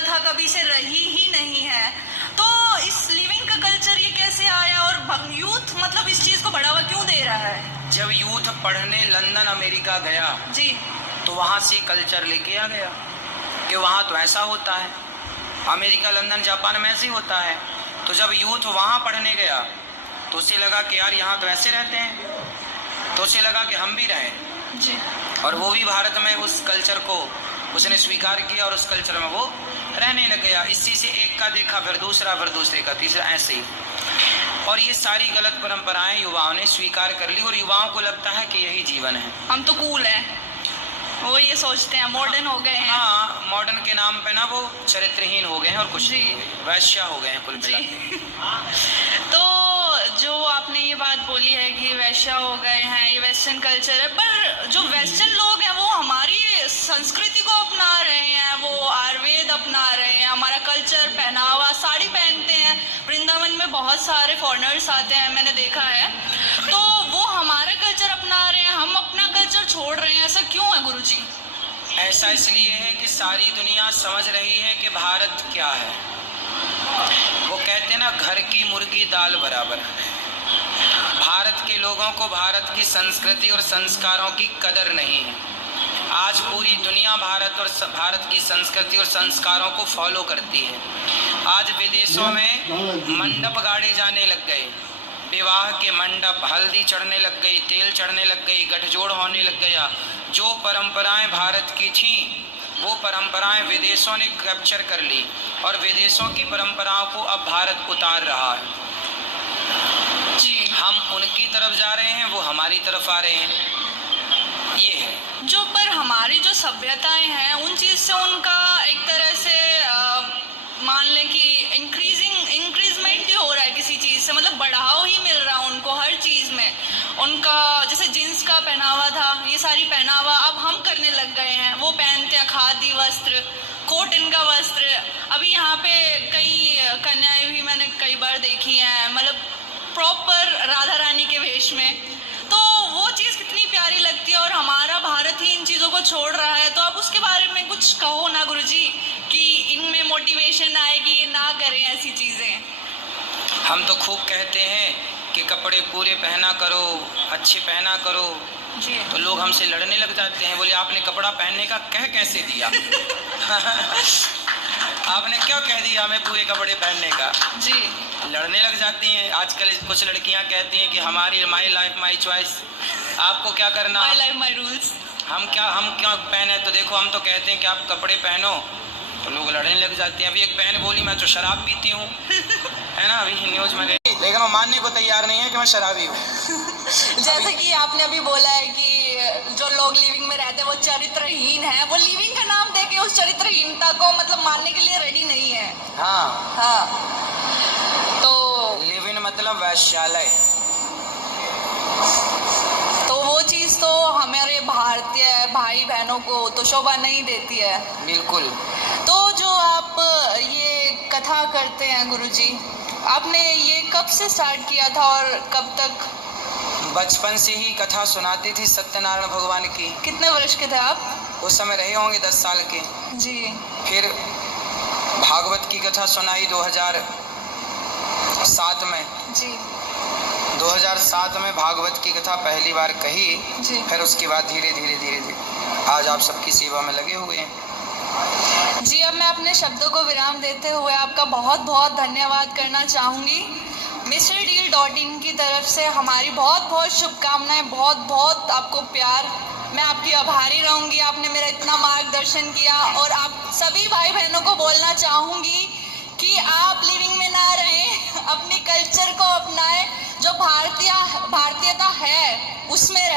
प्रथा कभी से रही ही नहीं है। तो इस लिविंग का कल्चर ये कैसे आया और यूथ मतलब इस चीज को बढ़ावा क्यों दे रहा है? जब यूथ पढ़ने लंदन अमेरिका गया जी, तो वहाँ से कल्चर लेके आ गया कि वहाँ तो ऐसा होता है, अमेरिका लंदन जापान में ऐसे ही होता है। तो जब यूथ वहाँ पढ़ने गया तो उसे लगा कि यार यहाँ तो ऐसे रहते हैं, तो उसे लगा कि हम भी रहें जी, और वो भी भारत में उस कल्चर को उसने स्वीकार किया और उस कल्चर में वो रहने लग गया। इसी से एक का देखा फिर दूसरा, फिर दूसरे का तीसरा, ऐसे ही। और ये सारी गलत परंपराएं युवाओं ने स्वीकार कर ली और युवाओं को लगता है कि यही जीवन है, हम तो कूल हैं, वो ये सोचते हैं, मॉडर्न हो गए हैं। हाँ, मॉडर्न के नाम पे ना वो चरित्रहीन हो गए हैं और कुछ नहीं, वैश्या हो गए हैं कुल मिला के। तो जो आपने ये बात बोली है कि वैश्या हो गए हैं, ये वेस्टर्न कल्चर है, पर जो वेस्टर्न लोग हैं वो हमारी संस्कृति को अपना रहे हैं, वो आयुर्वेद अपना रहे हैं, हमारा कल्चर, पहनावा, साड़ी पहनते हैं। वृंदावन में बहुत सारे फॉरेनर्स आते हैं, मैंने देखा है। तो वो हमारा कल्चर अपना रहे हैं, हम अपना कल्चर छोड़ रहे हैं, ऐसा क्यों है गुरुजी? ऐसा इसलिए है कि सारी दुनिया समझ रही है कि भारत क्या है। वो कहते हैं ना, घर की मुर्गी दाल बराबर। भारत के लोगों को भारत की संस्कृति और संस्कारों की कदर नहीं है। आज पूरी दुनिया भारत की संस्कृति और संस्कारों को फॉलो करती है। आज विदेशों में मंडप गाड़े जाने लग गए, विवाह के मंडप, हल्दी चढ़ने लग गई, तेल चढ़ने लग गई, गठजोड़ होने लग गया। जो परंपराएं भारत की थीं वो परंपराएं विदेशों ने कैप्चर कर ली और विदेशों की परंपराओं को अब भारत उतार रहा है। जी, हम उनकी तरफ जा रहे हैं, वो हमारी तरफ आ रहे हैं, ये है। जो पर हमारी जो सभ्यताएं हैं उन चीज से उनका एक तरह से मान लें कि इंक्रीजमेंट ही हो रहा है किसी चीज से, मतलब बढ़ाव ही मिल रहा है उनको हर चीज में। उनका जैसे जींस का पहनावा था, ये सारी पहनावा अब हम करने लग गए हैं, वो पहनते हैं खादी वस्त्र, कॉटन का वस्त्र। अभी यहाँ पे कई कन्याएं भी मैंने कई बार देखी हैं, मतलब प्रॉपर राधा रानी के वेश में। तो वो चीज़ कितनी प्यारी लगती है और हमारा भारत ही इन चीज़ों को छोड़ रहा है। तो आप उसके बारे में कुछ कहो ना गुरुजी, कि इनमें मोटिवेशन आए कि ये ना करें ऐसी चीज़ें। हम तो खूब कहते हैं कि कपड़े पूरे पहना करो, अच्छे पहना करो जी, तो लोग हमसे लड़ने लग जाते हैं। बोले आपने कपड़ा पहनने का कह कैसे दिया? आपने क्यों कह दिया हमें पूरे कपड़े पहनने का? जी, लड़ने लग जाती हैं। आजकल कुछ लड़कियां कहती हैं कि हमारी माई लाइफ माई चॉइस, आपको क्या करना, माई लाइफ माई रूल्स। हम क्या पहने। तो देखो, हम तो कहते हैं कि आप कपड़े पहनो तो लोग लड़ने लग जाते हैं। अभी एक बहन बोली मैं तो शराब पीती हूँ, है ना, अभी न्यूज में गई, लेकिन वो मानने को तैयार नहीं है कि मैं शराबी हूँ। जैसे कि आपने अभी बोला है कि जो लोग लिविंग में रहते हैं वो चरित्रहीन है, वो लिविंग का नाम देके उस चरित्रहीनता को मतलब मानने के लिए रेडी नहीं है। हाँ हाँ, तो लिव इन मतलब वैश्यालय। तो वो चीज़ तो हमारे भारतीय भाई बहनों को तो शोभा नहीं देती है। बिल्कुल। तो जो आप ये कथा करते हैं गुरुजी, आपने ये कब से स्टार्ट किया था और कब तक? बचपन से ही कथा सुनाती थी सत्यनारायण भगवान की। कितने वर्ष के थे आप? उस समय रहे होंगे 10 साल के। जी। फिर भागवत की कथा सुनाई 2007 में। जी। 2007 में भागवत की कथा पहली बार कही जी। फिर उसके बाद धीरे धीरे आज आप सबकी सेवा में लगे हुए हैं। जी, अब मैं अपने शब्दों को विराम देते हुए आपका बहुत बहुत धन्यवाद करना चाहूँगी। MrDeal.in की तरफ से हमारी बहुत बहुत शुभकामनाएं, बहुत बहुत आपको प्यार। मैं आपकी आभारी रहूँगी, आपने मेरा इतना मार्गदर्शन किया। और आप सभी भाई बहनों को बोलना चाहूँगी कि आप लिविंग में ना रहें, अपनी कल्चर को अपनाएं, जो भारतीयता है उसमें